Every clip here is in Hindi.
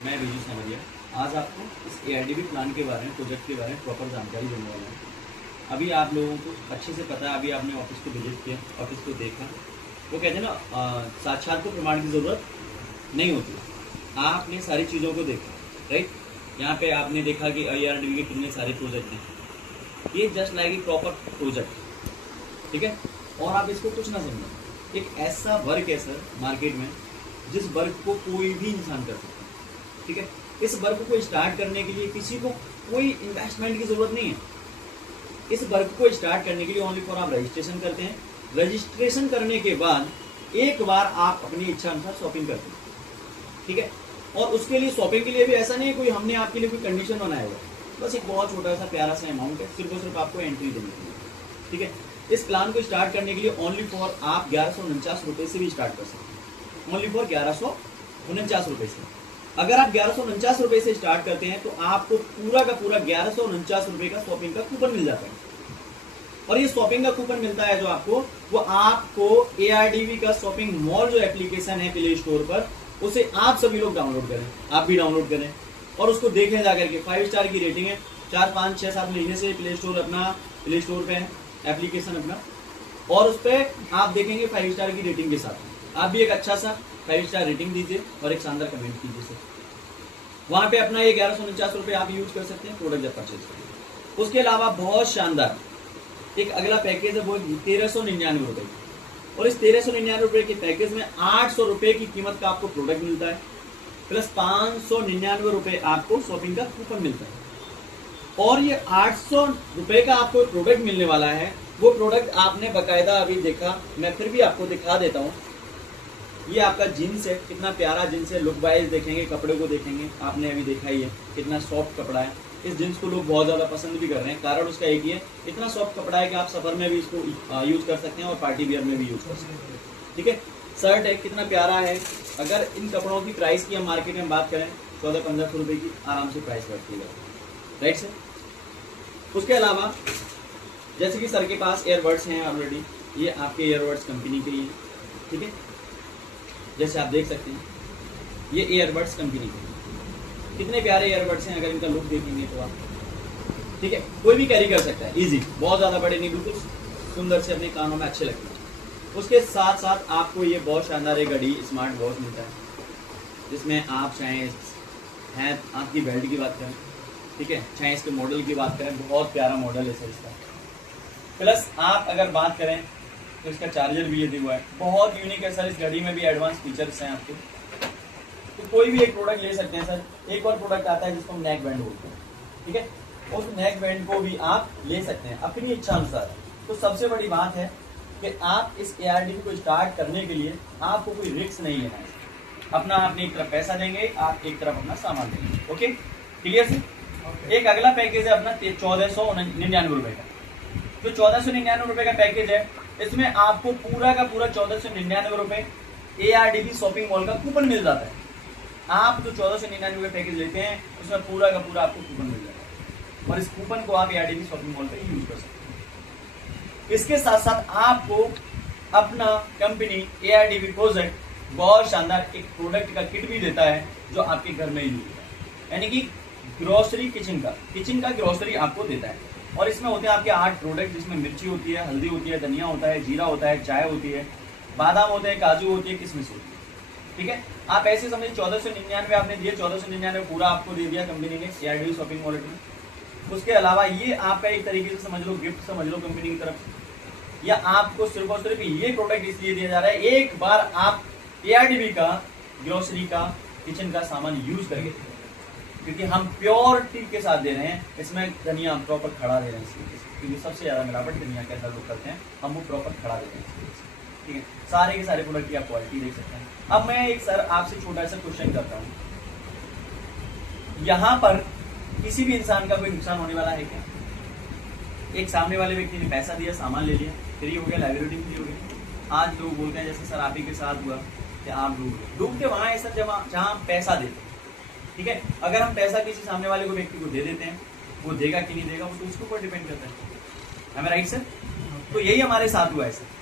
मैं विजय समरिया आज आपको इस ARDB प्लान के बारे में, प्रोजेक्ट के बारे में प्रॉपर जानकारी देने वाला हूँ। अभी आप लोगों को अच्छे से पता है, अभी आपने ऑफिस को विजिट किया, ऑफिस को देखा। वो कहते हैं ना, साक्षात को प्रमाण की ज़रूरत नहीं होती। आपने सारी चीज़ों को देखा, राइट। यहाँ पे आपने देखा कि ARDB के कितने सारे प्रोजेक्ट हैं। ये just like a proper project, ठीक है। और आप इसको कुछ ना समझो, एक ऐसा वर्क है सर मार्केट में जिस वर्क को कोई भी इंसान कर सकता है, ठीक है। इस वर्क को स्टार्ट करने के लिए किसी को कोई इन्वेस्टमेंट की जरूरत नहीं है। इस वर्क को स्टार्ट करने के लिए ओनली फॉर आप रजिस्ट्रेशन करते हैं। रजिस्ट्रेशन करने के बाद एक बार आप अपनी इच्छा अनुसार शॉपिंग करते हैं, ठीक है। और उसके लिए शॉपिंग के लिए भी ऐसा नहीं है कोई हमने आपके लिए कोई कंडीशन बनाया हुआ है। बस एक बहुत छोटा सा प्यारा सा अमाउंट है, सिर्फ और सिर्फ आपको एंट्री देने के लिए, ठीक है। इस प्लान को स्टार्ट करने के लिए ओनली फॉर आप 1149 रुपये से भी स्टार्ट कर सकते हैं। ओनली फॉर 1149 रुपये से। अगर आप 1149 रुपये से स्टार्ट करते हैं तो आपको पूरा का पूरा 1149 रुपये का शॉपिंग का कूपन मिल जाता है। और ये शॉपिंग का कूपन मिलता है जो आपको, वो आपको ARDB का शॉपिंग मॉल जो एप्लीकेशन है प्ले स्टोर पर, उसे आप सभी लोग डाउनलोड करें, आप भी डाउनलोड करें और उसको देखें जाकर के। 5 स्टार की रेटिंग है, 4, 5, 6, 7 महीने से प्ले स्टोर पे है एप्लीकेशन अपना, और उस पर आप देखेंगे 5 स्टार की रेटिंग के साथ आप भी एक अच्छा सा 5 स्टार रेटिंग दीजिए और एक शानदार कमेंट कीजिए सर। वहां पे अपना ये 1149 रुपये आप यूज कर सकते हैं प्रोडक्ट जब परचेज करें। उसके अलावा बहुत शानदार एक अगला पैकेज है, वो 1399 रुपये। और इस 1399 रुपये के पैकेज में 800 रुपये की कीमत का आपको प्रोडक्ट मिलता है, प्लस 599 रुपये आपको शॉपिंग का कूपन मिलता है। और ये 800 रुपये का आपको प्रोडक्ट मिलने वाला है। वो प्रोडक्ट आपने बकायदा अभी देखा, मैं फिर भी आपको दिखा देता हूँ। ये आपका जीन्स है, कितना प्यारा जीन्स है। लुक वाइज देखेंगे, कपड़े को देखेंगे, आपने अभी देखा ही है कितना सॉफ्ट कपड़ा है। इस जीन्स को लोग बहुत ज़्यादा पसंद भी कर रहे हैं। कारण उसका एक ही है, इतना सॉफ्ट कपड़ा है कि आप सफर में भी इसको यूज़ कर सकते हैं और पार्टी वियर में भी यूज़ कर सकते हैं, ठीक है। शर्ट है, कितना प्यारा है। अगर इन कपड़ों की प्राइस की हम मार्केट में बात करें 1400-1500 रुपये की आराम से प्राइस बैठती है, राइट सर। उसके अलावा जैसे कि सर के पास एयरबड्स हैं ऑलरेडी, ये आपके एयरबड्स कंपनी के ही हैं, ठीक है। जैसे आप देख सकते हैं ये एयरबड्स कंपनी के, कितने प्यारे एयरबड्स हैं। अगर इनका लुक देखेंगे तो आप, ठीक है, कोई भी कैरी कर सकता है इजी, बहुत ज़्यादा बड़े नहीं, बिल्कुल सुंदर से अपने कानों में अच्छे लगते हैं। उसके साथ साथ आपको ये बहुत शानदार एक घड़ी स्मार्ट वॉच मिलता है, जिसमें आप चाहें हैं आपकी बेल्ट की बात करें, ठीक है, चाहे इसके मॉडल की बात करें, बहुत प्यारा मॉडल है सर इसका। प्लस आप अगर बात करें तो इसका चार्जर भी ये दिया हुआ है, बहुत यूनिक है सर। इस घड़ी में भी एडवांस फीचर्स हैं आपके, तो कोई भी एक प्रोडक्ट ले सकते हैं सर। एक और प्रोडक्ट आता है जिसको हम नेक बैंड बोलते हैं, ठीक है। उस नेक बैंड को भी आप ले सकते हैं अपनी इच्छा अनुसार। तो सबसे बड़ी बात है कि आप इस ARDB को स्टार्ट करने के लिए आपको कोई रिस्क नहीं लेना है। अपना आपने एक तरफ पैसा देंगे, आप एक तरफ अपना सामान देंगे, ओके, क्लियर सर। एक अगला पैकेज है अपना 1499 रुपये का। जो 1499 रुपये का पैकेज है, इसमें आपको पूरा का पूरा 1499 रुपये ARDB शॉपिंग मॉल का कूपन मिल जाता है। आप जो 1499 रुपये पैकेज लेते हैं उसमें पूरा का पूरा आपको कूपन मिल जाता है और इस कूपन को आप ARDB शॉपिंग मॉल पे यूज कर सकते हैं। इसके साथ साथ आपको अपना कंपनी ARDB प्रोजेक्ट बहुत शानदार एक प्रोडक्ट का किट भी देता है जो आपके घर में यूज होता है, यानी कि ग्रोसरी किचन का ग्रोसरी आपको देता है। और इसमें होते हैं आपके 8 प्रोडक्ट, जिसमें मिर्ची होती है, हल्दी होती है, धनिया होता है, जीरा होता है, चाय होती है, बादाम होते हैं, काजू होती है, किशमिश होती है, ठीक है। आप ऐसे समझिए 1499 आपने दिए, 1499 पूरा आपको दे दिया कंपनी ने ARDB शॉपिंग मॉल में। उसके अलावा ये आपका एक तरीके से समझ लो गिफ्ट समझ लो कंपनी की तरफ से, या आपको सिर्फ और सिर्फ ये प्रोडक्ट इसलिए दिया जा रहा है एक बार आप ARDB का ग्रोसरी का किचन का सामान यूज करके, क्योंकि हम प्योरिटी के साथ दे रहे हैं। इसमें धनिया हम प्रॉपर खड़ा दे रहे हैं, क्योंकि सबसे ज्यादा मिलावट धनिया के अंदर लोग करते हैं, हम वो प्रॉपर खड़ा देते हैं, ठीक है। सारे के सारे प्रोडक्ट की आप क्वालिटी देख सकते हैं। अब मैं एक सर आपसे छोटा सा क्वेश्चन करता हूँ, यहाँ पर किसी भी इंसान का कोई नुकसान होने वाला है क्या? एक सामने वाले व्यक्ति ने पैसा दिया, सामान ले लिया, फ्री हो गया, लाइबिलिटी फ्री हो गई। आज लोग बोलते हैं जैसे सर आप ही के साथ हुआ कि आप डूबते वहां है सर जहाँ पैसा देते, ठीक है। अगर हम पैसा किसी सामने वाले को व्यक्ति को दे देते हैं, वो देगा कि नहीं देगा वो तो उसके ऊपर डिपेंड करता है, हमें राइट सर। तो यही हमारे साथ हुआ है सर।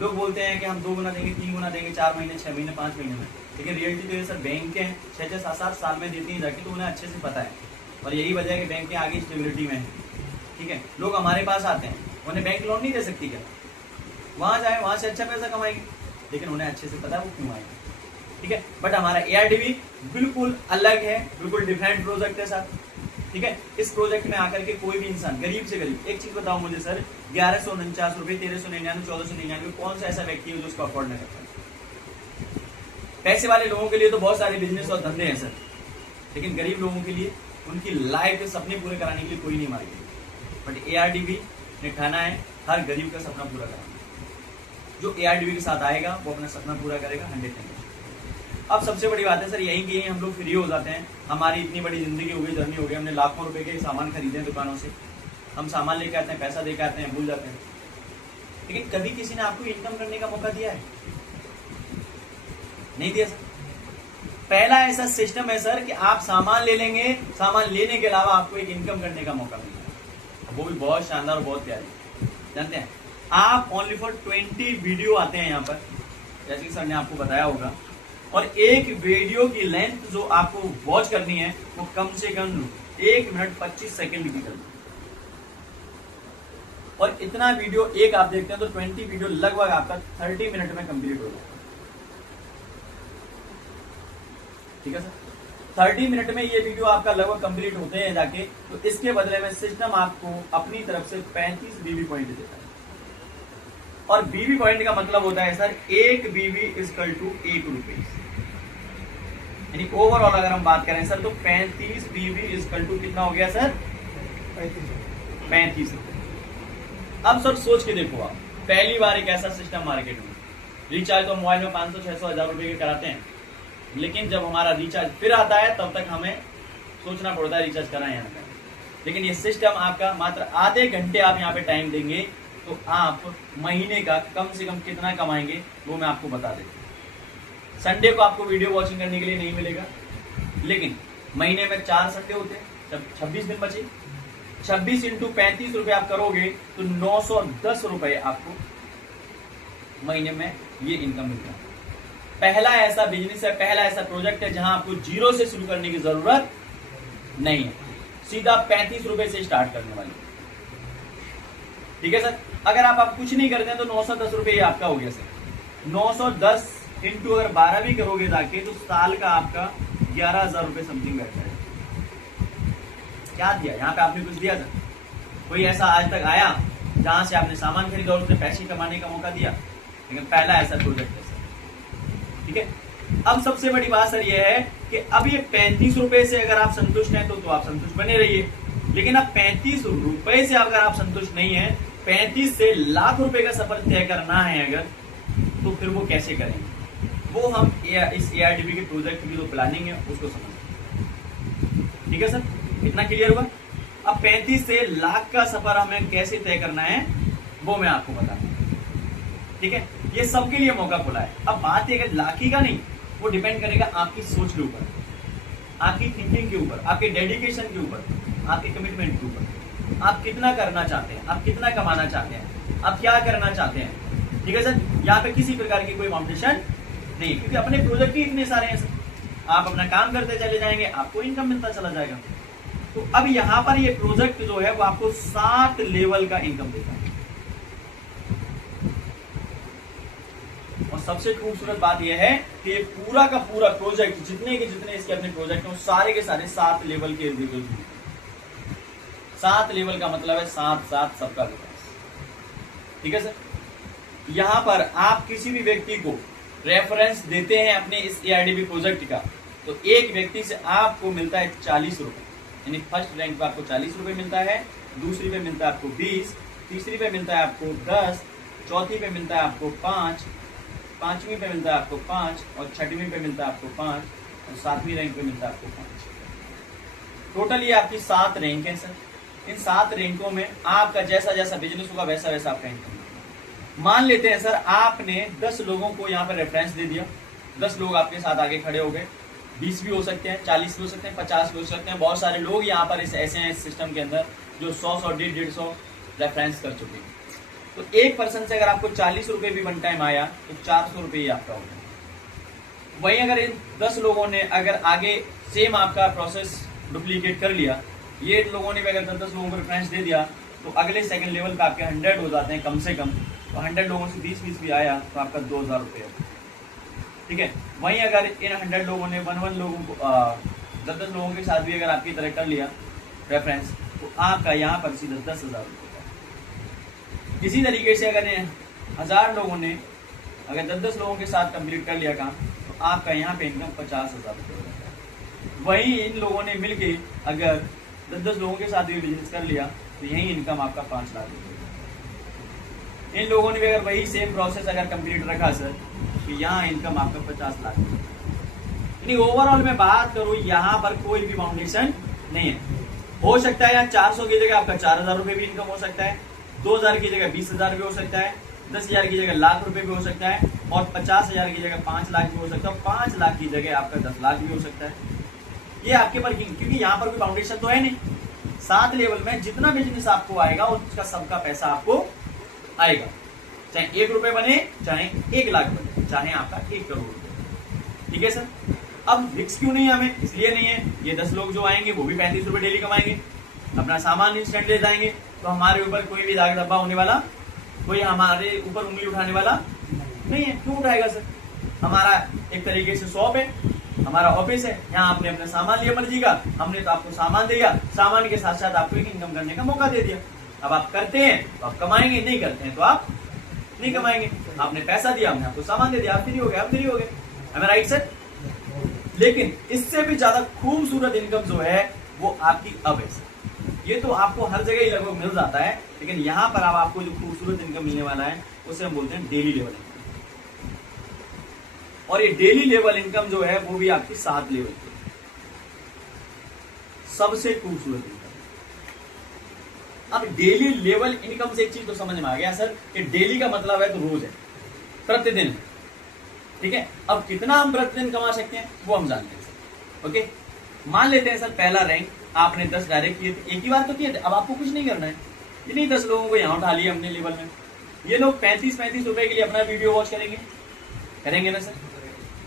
लोग बोलते हैं कि हम 2 गुना देंगे, 3 गुना देंगे, 4 महीने, 6 महीने, 5 महीने में। लेकिन रियलिटी तो ये सर बैंकें 6-6, 7-7 साल में देती हैं जाके, तो उन्हें अच्छे से पता है, और यही वजह है कि बैंकें आगे स्टेबिलिटी में है। ठीक है, लोग हमारे पास आते हैं, उन्हें बैंक लोन नहीं दे सकती क्या? वहां जाए, वहां से अच्छा पैसा कमाएंगे, लेकिन उन्हें अच्छे से पता है वो क्यों आएंगे। ठीक है, बट हमारा ARDB बिल्कुल अलग है, बिल्कुल डिफरेंट प्रोजेक्ट है सर। ठीक है, इस प्रोजेक्ट में आकर के कोई भी इंसान, गरीब से गरीब, एक चीज बताओ मुझे सर, 1149 रुपए, 1399, 1499, कौन सा ऐसा व्यक्ति है जो उसको अफोर्ड नहीं करता? पैसे वाले लोगों के लिए तो बहुत सारे बिजनेस और धंधे हैं सर, लेकिन गरीब लोगों के लिए उनकी लाइफ के सपने पूरे कराने के लिए कोई नहीं मारेगा। बट ARDB ने ठाना है हर गरीब का सपना पूरा कराना। जो ARDB के साथ आएगा वो अपना सपना पूरा करेगा 100%। अब सबसे बड़ी बात है सर यही कि हम लोग फ्री हो जाते हैं, हमारी इतनी बड़ी जिंदगी हो गई, जर्नी हो गई, हमने लाखों रुपए के सामान खरीदे हैं दुकानों से, हम सामान लेके आते हैं, पैसा देके आते हैं, भूल जाते हैं। लेकिन कभी किसी ने आपको इनकम करने का मौका दिया है? नहीं दिया सर। पहला ऐसा सिस्टम है सर कि आप सामान ले लेंगे, सामान लेने के अलावा आपको एक इनकम करने का मौका मिलेगा, वो भी बहुत शानदार और बहुत प्यारी। जानते हैं आप ओनली फॉर 20 वीडियो आते हैं यहाँ पर, जैसे कि सर ने आपको बताया होगा, और एक वीडियो की लेंथ जो आपको वॉच करनी है वो कम से कम 1 मिनट 25 सेकंड की करनी। और इतना वीडियो एक आप देखते हैं तो 20 वीडियो लगभग आपका 30 मिनट में कंप्लीट हो जाएगा। ठीक है सर, 30 मिनट में ये वीडियो आपका लगभग कंप्लीट होते हैं जाके, तो इसके बदले में सिस्टम आपको अपनी तरफ से 35 बीबी पॉइंट देता है। और बीबी पॉइंट का मतलब होता है सर 1 बीबी इक्वल टू 1 रुपए, यानी ओवरऑल अगर हम बात करें सर तो 35 बीबी इक्वल टू कितना हो गया सर? 35 रुपए। अब सर सोच के देखो आप, पहली बार एक ऐसा सिस्टम मार्केट में, रिचार्ज तो मोबाइल में 500, 600, 1000 रुपए के कराते हैं, लेकिन जब हमारा रिचार्ज फिर आता है तब तक हमें सोचना पड़ता है रिचार्ज कराएं या ना करें। लेकिन ये सिस्टम आपका मात्र आधे घंटे आप यहाँ पे टाइम देंगे तो आप महीने का कम से कम कितना कमाएंगे वो मैं आपको बता देता हूँ। संडे को आपको वीडियो वॉचिंग करने के लिए नहीं मिलेगा, लेकिन महीने में 4 संडे होते हैं, जब 26 दिन बचे, 26 इंटू 35 रुपए आप करोगे तो 910 रुपए आपको महीने में ये इनकम मिलता है। पहला ऐसा बिजनेस है, पहला ऐसा प्रोजेक्ट है जहां आपको जीरो से शुरू करने की जरूरत नहीं है, सीधा 35 रुपए से स्टार्ट करने वाली। ठीक है सर, अगर आप कुछ नहीं करते हैं तो 910 रुपए ये आपका हो गया सर। 910 इंटू अगर 12 भी करोगे जाके तो साल का आपका 11,000 रुपए समथिंग बैठता है। क्या दिया यहाँ पे आपने? कुछ दिया सर? कोई ऐसा आज तक आया जहां से आपने सामान खरीदा और उसने पैसे कमाने का मौका दिया? लेकिन पहला ऐसा प्रोजेक्ट है सर। ठीक है, अब सबसे बड़ी बात सर ये है कि अब ये 35 रुपए से अगर आप संतुष्ट हैं तो आप संतुष्ट बने रहिए, लेकिन अब 35 रुपए से अगर आप संतुष्ट नहीं है, 35 से लाख रुपए का सफर तय करना है अगर, तो फिर वो कैसे करेंगे? वो हम इस ARDB के प्रोजेक्ट की जो प्लानिंग है उसको समझें। ठीक है सर, इतना क्लियर हुआ? अब 35 से लाख का सफर हमें कैसे तय करना है वो मैं आपको बताऊंगा। ठीक है, ये सबके लिए मौका खुला है। अब बात है लाखी का नहीं, वो डिपेंड करेगा आपकी सोच के ऊपर, आपकी थिंकिंग के ऊपर, आपके डेडिकेशन के ऊपर, आपके कमिटमेंट के ऊपर। आप कितना करना चाहते हैं, आप कितना कमाना चाहते हैं, आप क्या करना चाहते हैं। ठीक है सर, यहाँ पे किसी प्रकार की कोई कॉम्पिटिशन नहीं, क्योंकि अपने प्रोजेक्ट ही इतने सारे हैं सर। आप अपना काम करते चले जाएंगे, आपको इनकम मिलता चला जाएगा। तो अब यहाँ पर ये प्रोजेक्ट जो है वो आपको 7 लेवल का इनकम देता है। और सबसे खूबसूरत बात यह है कि ये पूरा का पूरा प्रोजेक्ट, जितने के जितने इसके अपने प्रोजेक्ट हैं, सारे के सारे 7 लेवल के इर्द गिर्द। 7 लेवल का मतलब है 7 सबका विकास। ठीक है सर, यहां पर आप किसी भी व्यक्ति को रेफरेंस देते हैं अपने इस ARDB प्रोजेक्ट का, तो एक व्यक्ति से आपको मिलता है 40 रुपए, यानी फर्स्ट रैंक पे आपको 40 रुपए मिलता है, दूसरी पे मिलता है आपको 20, तीसरी पे मिलता है आपको 10, चौथी पे मिलता है आपको 5, पांचवी पे मिलता है आपको 5, और छठवीं पे मिलता है आपको 5, और 7वीं रैंक पे मिलता है आपको 5। टोटल ये आपकी 7 रैंक है सर। इन 7 रैंकों में आपका जैसा जैसा बिजनेस होगा वैसा वैसा आपका इनकम। मान लेते हैं सर आपने 10 लोगों को यहाँ पर रेफरेंस दे दिया, 10 लोग आपके साथ आगे खड़े हो गए, 20 भी हो सकते हैं, 40 भी हो सकते हैं, 50 भी हो सकते हैं। बहुत सारे लोग यहाँ पर ऐसे हैं इस सिस्टम के अंदर जो 100, 150 रेफरेंस कर चुके हैं। तो एक पर्सन से अगर आपको 40 रुपए भी वन टाइम आया तो 400 रुपए ही आपका हो गया। वहीं अगर इन 10 लोगों ने अगर आगे सेम आपका प्रोसेस डुप्लीकेट कर लिया, ये लोगों ने भी अगर 10 लोगों को रेफरेंस दे दिया, तो अगले सेकंड लेवल पे आपके 100 हो जाते हैं कम से कम। तो 100 लोगों से 20 भी आया तो आपका 2000 रुपये। ठीक है, वहीं अगर इन 100 लोगों ने 1 लोगों को 10 लोगों के साथ भी अगर आपकी तरह कर लिया रेफरेंस, तो आपका यहाँ पर सीधा 10,000 रुपये। इसी तरीके से अगर 1000 लोगों ने अगर 10 लोगों के साथ कंप्लीट कर लिया काम, तो आपका यहाँ पे इनकम 50,000 रुपये हो जाता है। वहीं इन लोगों ने मिलके अगर 10 लोगों के साथ भी बिजनेस कर लिया, तो यही इनकम आपका 5 लाख रुपये। इन लोगों ने भी अगर वही सेम प्रोसेस अगर कंप्लीट रखा सर, तो यहाँ इनकम आपका 50 लाख। यानी ओवरऑल में बात करूँ, यहाँ पर कोई भी फाउंडेशन नहीं है। हो सकता है यहाँ 400 की जगह आपका 4,000 रुपये भी इनकम हो सकता है, 2,000 की जगह 20,000 भी हो सकता है, 10,000 की जगह लाख रुपए भी हो सकता है, और 50,000 की जगह 5 लाख भी हो सकता है, 5 लाख की जगह आपका 10 लाख भी हो सकता है। ये आपके पर, क्योंकि यहाँ पर कोई फाउंडेशन तो है नहीं। 7 लेवल में जितना बिजनेस आपको आएगा उसका सबका पैसा आपको आएगा, चाहे 1 रुपए बने, चाहे 1 लाख बने, चाहे आपका 1 करोड़ रुपए। ठीक है सर। अब रिस्क क्यों नहीं है हमें? इसलिए नहीं है, ये 10 लोग जो आएंगे वो भी 35 रुपए डेली कमाएंगे, अपना सामान इंस्टेंट ले जाएंगे, तो हमारे ऊपर कोई भी दाग धब्बा होने वाला, कोई हमारे ऊपर उंगली उठाने वाला नहीं है। क्यों उठाएगा सर? हमारा एक तरीके से शॉप है, हमारा ऑफिस है, यहाँ आपने अपना सामान लिया मर्जी का, हमने तो आपको सामान दिया, सामान के साथ साथ आपको एक इनकम करने का मौका दे दिया। अब आप करते हैं तो आप कमाएंगे, नहीं करते हैं तो आप नहीं कमाएंगे। आपने पैसा दिया, हमने आपको सामान दे दिया, आप फ्री हो गए, आप फ्री हो गए। हमें राइट सर? लेकिन इससे भी ज्यादा खूबसूरत इनकम जो है वो आपकी अब है। ये तो आपको हर जगह ही लगभग मिल जाता है, लेकिन यहाँ पर अब आपको जो खूबसूरत इनकम मिलने वाला है उसे हम बोलते हैं डेली लेवल इनकम। और ये डेली लेवल इनकम जो है वो भी आपकी 7 लेवल की सबसे खूबसूरत इनकम। अब डेली लेवल इनकम से एक चीज तो समझ में आ गया सर कि डेली का मतलब है तो रोज है, प्रतिदिन। ठीक है, अब कितना हम प्रतिदिन कमा सकते हैं वो हम जानते हैं सर। ओके, मान लेते हैं सर पहला रैंक आपने 10 डायरेक्ट किए थे, एक ही बार तो किए थे, अब आपको कुछ नहीं करना है। इन्हीं 10 लोगों को यहाँ उठा लिया हमने लेवल में, ये लोग 35 रुपए के लिए अपना वीडियो वॉच करेंगे ना सर,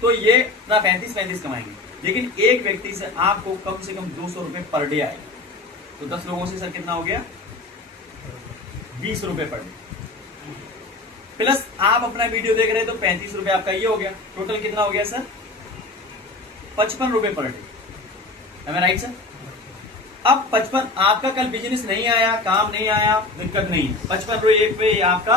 तो ये ना 35 कमाएंगे। लेकिन एक व्यक्ति से आपको कम से कम 200 रुपए पर डे आएगा, तो 10 लोगों से सर कितना हो गया? 20 रुपए पर डे, प्लस आप अपना वीडियो देख रहे हैं तो 35 रुपए आपका ये हो गया, टोटल कितना हो गया सर? 55 रुपए पर डे। है मैं राइट सर? अब 55, आपका कल बिजनेस नहीं आया, काम नहीं आया, दिक्कत नहीं है, 55 रुपए एक पे आपका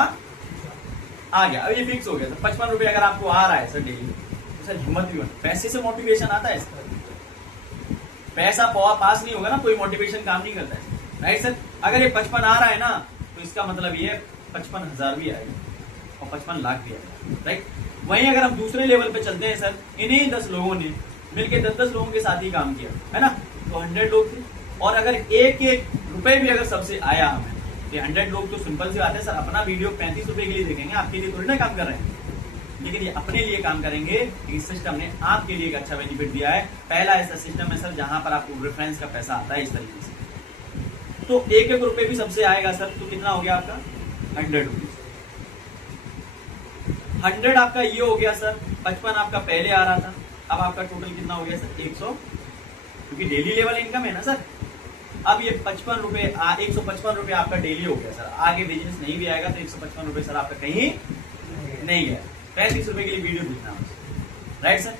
आ गया, अब ये फिक्स हो गया सर। 55 रुपए अगर आपको आ रहा है सर डेली, तो सर हिम्मत भी बने। पैसे से मोटिवेशन आता है सर, पैसा पास नहीं होगा ना, कोई मोटिवेशन काम नहीं करता है, राइट सर? अगर ये 55 आ रहा है ना, तो इसका मतलब ये 55,000 भी आएगा और 55 लाख भी आएगा, राइट? वहीं अगर हम दूसरे लेवल पे चलते हैं सर, इन्हीं 10 लोगों ने मिलकर 10 लोगों के साथ ही काम किया है ना, तो 100 लोग थे, और अगर एक रुपए भी अगर सबसे आया हमें, ये 100 लोग तो सिंपल सी बात है सर, अपना वीडियो 35 रुपए के लिए देखेंगे, आपके लिए थोड़ी ना काम कर रहे हैं, लेकिन ये अपने लिए काम करेंगे। इस सिस्टम ने आपके लिए एक अच्छा बेनिफिट दिया है। पहला ऐसा सिस्टम है सर जहां पर आपको रेफरेंस का पैसा आता है इस तरीके से, तो एक रुपए भी सबसे आएगा सर, तो कितना हो गया आपका? 100 रुपीज। 100 आपका ये हो गया सर, 55 आपका पहले आ रहा था, अब आपका टोटल कितना हो गया सर? 100, क्योंकि डेली लेवल इनकम है ना सर। अब ये 55 रुपए 155 रुपए आपका डेली हो गया सर, आगे बिजनेस नहीं भी आएगा तो 155 रुपए सर आपका कहीं नहीं गया। 35 रुपए के लिए वीडियो देखना, राइट सर?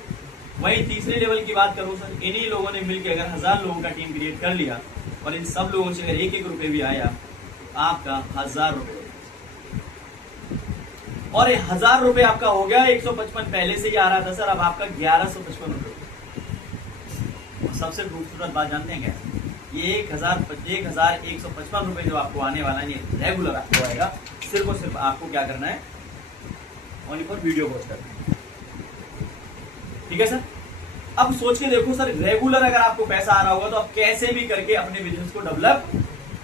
वहीं तीसरे लेवल की बात करूं सर, इन्हीं लोगों ने मिलकर अगर 1000 लोगों का टीम क्रिएट कर लिया और इन सब लोगों से अगर 1 रुपए भी आया, आपका 1000 रुपए, और 1000 रुपए आपका हो गया। 155 पहले से ही आ रहा था सर, अब आपका 1155 रुपए। सबसे खूबसूरत बात जानते हैं क्या? ये 1155 रुपए जो आपको आने वाला है, ये रेगुलर आपको आएगा। सिर्फ और सिर्फ आपको क्या करना है? ओनली फॉर वीडियो वॉच करना है, ठीक है सर? अब सोच के देखो सर, रेगुलर अगर आपको पैसा आ रहा होगा तो आप कैसे भी करके अपने बिजनेस को डेवलप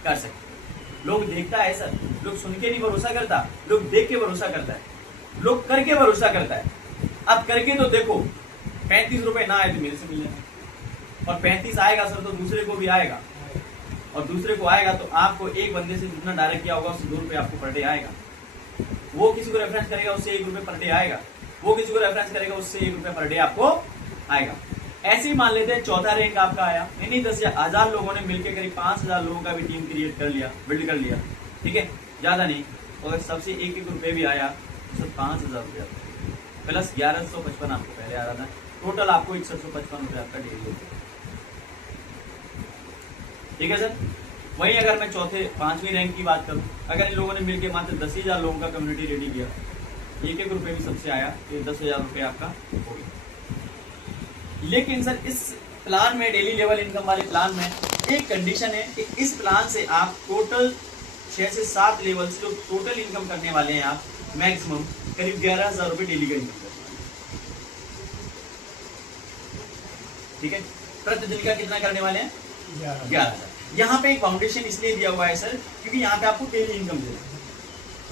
कर सकते। लोग देखता है सर, लोग सुन के नहीं भरोसा करता, लोग देख के भरोसा करता है, लोग करके भरोसा करता है। अब करके तो देखो, 35 रुपए ना आए तो मेरे से मिल जाए, और 35 आएगा सर तो दूसरे को भी आएगा, और दूसरे को आएगा तो आपको एक बंदे से जितना डायरेक्ट किया होगा उससे 2 रुपए आपको पर डे आएगा, वो किसी को रेफरेंस करेगा उससे 1 रुपए पर डे आएगा। वो किसी को रेफरेंस करेगा, उससे 1 रुपया पर डे आपको आएगा। ऐसे ही मान लेते हैं चौथा रैंक आपका आया, इन्हीं 10,000 लोगों ने मिलकर करीब 5,000 लोगों का भी टीम क्रिएट कर लिया, बिल्ड कर लिया, ठीक है, ज्यादा नहीं। और सबसे 1-1 रुपये भी आया तो 5,000 रुपया प्लस 1155 आपको पहले आ रहा था, टोटल आपको 6155 रुपये आपका डेली होगा, ठीक है सर। वहीं अगर मैं चौथे 5वीं रैंक की बात करूं, अगर इन लोगों ने मिलकर मात्र 10,000 लोगों का कम्युनिटी रेडी किया, 1-1 रुपये भी सबसे आया, तो 10,000 रुपये आपका हो गया। लेकिन सर इस प्लान में, डेली लेवल इनकम वाले प्लान में एक कंडीशन है कि इस प्लान से आप टोटल 6 से 7 लेवल से जो टोटल इनकम करने वाले हैं आप मैक्सिमम करीब 11,000 रुपये डेली का इनकम करने वाले हैं, ठीक है। प्रतिदिन का कितना करने वाले हैं? 11,000। यहाँ पे एक फाउंडेशन इसलिए दिया हुआ है सर क्योंकि यहाँ पे आपको डेली इनकम दे रहा है।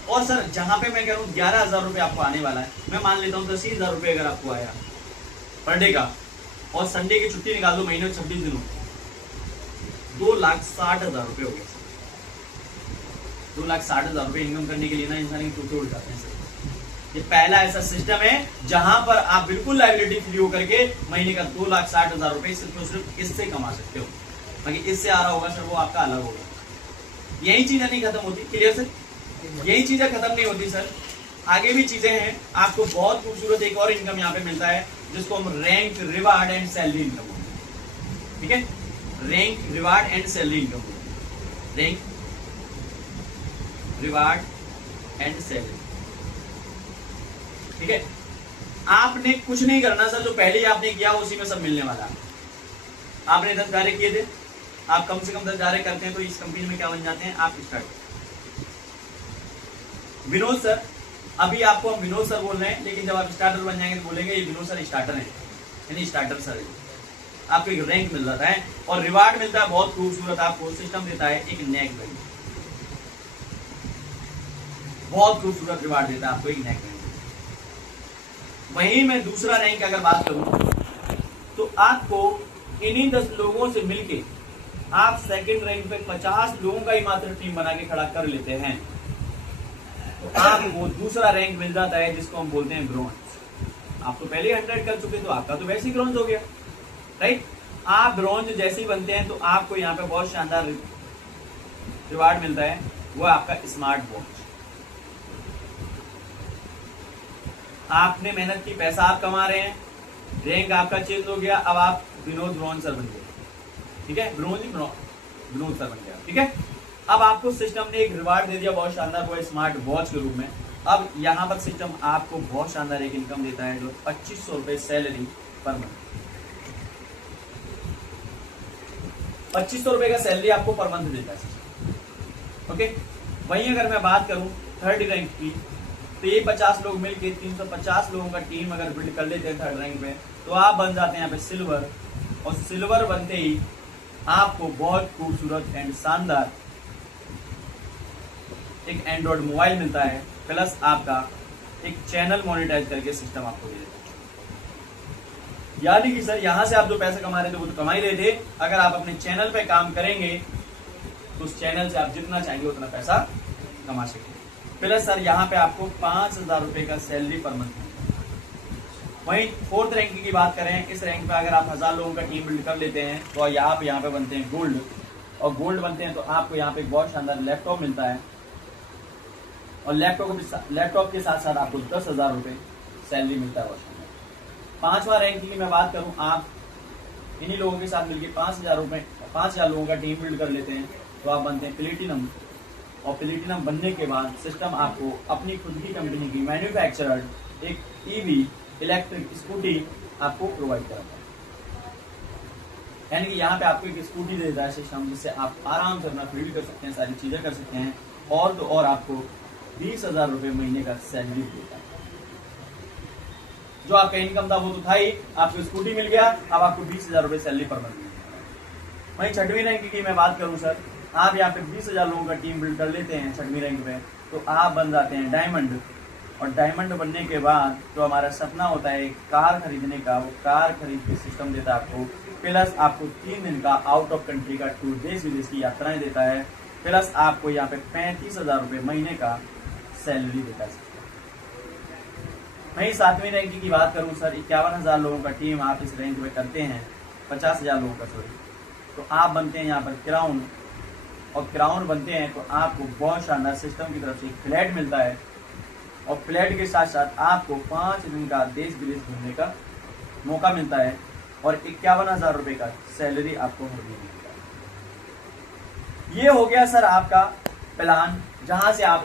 और सर जहाँ पे मैं कह रहा हूँ 11,000 रुपये आपको आने वाला है, मैं मान लेता हूँ 10,000 रुपये अगर आपको आया पर डे का, और संडे की छुट्टी निकाल दो, महीने में 26 दिन हो, 2,60,000 रुपये हो गए। 2,60,000 रुपये इनकम करने के लिए ना इंसान के टूटे उड़ जाते हैं सर। ये पहला ऐसा सिस्टम है जहां पर आप बिल्कुल लाइबिलिटी फ्री होकर के महीने का 2,60,000 रुपये सिर्फ और सिर्फ इससे कमा सकते हो। बाकी इससे आ रहा होगा सर वो आपका अलग होगा। यही चीजें नहीं खत्म होती, क्लियर सर? यही चीजें खत्म नहीं होती सर, आगे भी चीजें हैं। आपको बहुत खूबसूरत एक और इनकम यहाँ पे मिलता है जिसको हम rank, reward and salary income बोलते हैं, ठीक है। Rank, reward and salary income बोलते हैं, रैंक, रिवार्ड एंड सैलरी, ठीक है। आपने कुछ नहीं करना सर, जो पहले ही आपने किया उसी में सब मिलने वाला। आपने 10 कार्य किए थे, आप कम से कम 10 कार्य करते हैं तो इस कंपनी में क्या बन जाते हैं आप? स्टार्ट। विनोद सर, अभी आपको हम विनोद सर बोल रहे हैं, लेकिन जब आप स्टार्टर बन जाएंगे तो बोलेंगे ये विनोद सर स्टार्टर है, यानी स्टार्टर सर। आपको एक रैंक मिल जाता है और रिवार्ड मिलता है बहुत खूबसूरत, आपको सिस्टम देता है एक नेक बैंक, बहुत खूबसूरत रिवार्ड देता है आपको एक नेक बैंक। वहीं मैं दूसरा रैंक अगर बात करूं तो आपको इन्हीं 10 लोगों से मिलके आप सेकंड रैंक पे 50 लोगों का ही मात्र टीम बना के खड़ा कर लेते हैं तो आपको दूसरा रैंक मिल जाता है जिसको हम बोलते हैं ब्रॉन्ज। आप तो पहले 100 कर चुके तो आपका तो वैसे ही ब्रॉन्ज हो गया, राइट। आप ब्रॉन्ज जैसे ही बनते हैं तो आपको यहाँ पे बहुत शानदार रिवार्ड मिलता है, वो आपका स्मार्ट वॉच। आपने मेहनत की, पैसा आप कमा रहे हैं, रैंक आपका चेंज हो गया, अब आप विनोद ब्रॉन्ज सर बन गए, ठीक है। विनोद सर बन गया, ठीक है। अब आपको सिस्टम ने एक रिवार्ड दे दिया बहुत शानदार, वो स्मार्ट वॉच के रूप में। अब यहाँ पर सिस्टम आपको बहुत शानदार एक इनकम देता है जो 2,500 रुपए सैलरी पर मंथ। 2,500 रुपए का सैलरी आपको पर मंथ देता है, ओके। वहीं अगर मैं बात करूं थर्ड रैंक की तो ये 50 लोग मिलके 350 लोगों का टीम अगर बिल्ड कर लेते हैं थर्ड रैंक में तो आप बन जाते हैं यहाँ पे सिल्वर। और सिल्वर बनते ही आपको बहुत खूबसूरत एंड शानदार एक एंड्रॉइड मोबाइल मिलता है, प्लस आपका एक चैनल मोनेटाइज करके सिस्टम आपको दे देता है। यानी कि सर यहां से आप जो पैसे कमा रहे थे वो तो कमा ही रहे थे, अगर आप अपने चैनल पे काम करेंगे तो उस चैनल से आप जितना चाहेंगे उतना पैसा कमा सकेंगे। प्लस सर यहाँ पे आपको 5,000 रुपए का सैलरी पर मंथ मिलता है। वहीं फोर्थ रैंक की बात करें, इस रैंक पे अगर आप 1000 लोगों का टीम बिल्ड कर लेते हैं तो आप यहाँ पे बनते हैं गोल्ड। और गोल्ड बनते हैं तो आपको यहाँ पे बहुत शानदार लैपटॉप मिलता है और लैपटॉप के साथ साथ आपको 10,000 रुपए सैलरी मिलता है। पांचवा रैंक की मैं बात करूं, आप इन्हीं लोगों के साथ मिलकर 5,000 लोगों का टीम बिल्ड कर लेते हैं तो आप बनते हैं प्लेटिनम। और प्लेटिनम बनने के बाद सिस्टम आपको अपनी खुद की कंपनी की मैन्युफैक्चरर्ड एक ईवी इलेक्ट्रिक स्कूटी आपको प्रोवाइड कराता है। यानी कि यहाँ पे आपको एक स्कूटी दे देता है सिस्टम, जिससे आप आराम से अपना फील्ड कर सकते हैं, सारी चीजें कर सकते हैं। और तो और आपको 20,000 रुपए महीने का सैलरी देता है। जो आपका इनकम था वो तो था ही, आपको स्कूटी मिल गया, अब आपको 20,000 रुपए सैलरी पर मंथ मिल गया। वहीं छठवीं रैंक की मैं बात करूं सर, आप यहाँ पे 20,000 लोगों का टीम बिल्ड कर लेते हैं छठवीं रैंक पे तो आप बन जाते हैं डायमंड। और डायमंड बनने के बाद जो हमारा सपना होता है कार खरीदने का, वो कार खरीद के सिस्टम देता है आपको। प्लस आपको 3 दिन का आउट ऑफ कंट्री का टूर, देश विदेश की यात्राएं देता है। प्लस आपको यहाँ पे 35,000 रुपए महीने का सैलरी देता है। वहीं 7वीं रैंक की बात करूं सर, 51,000 लोगों का टीम आप इस रैंक में करते हैं, 50,000 लोगों का सॉरी, तो आप बनते हैं यहाँ पर क्राउन, और क्राउन बनते हैं तो आपको बहुत शानदार सिस्टम की तरफ से फ्लैट मिलता है, और फ्लैट के साथ साथ आपको 5 दिन का देश विदेश घूमने का मौका मिलता है, और 51,000 रुपये का सैलरी आपको हर महीने मिलता है। ये हो गया सर आपका प्लान, जहां से आप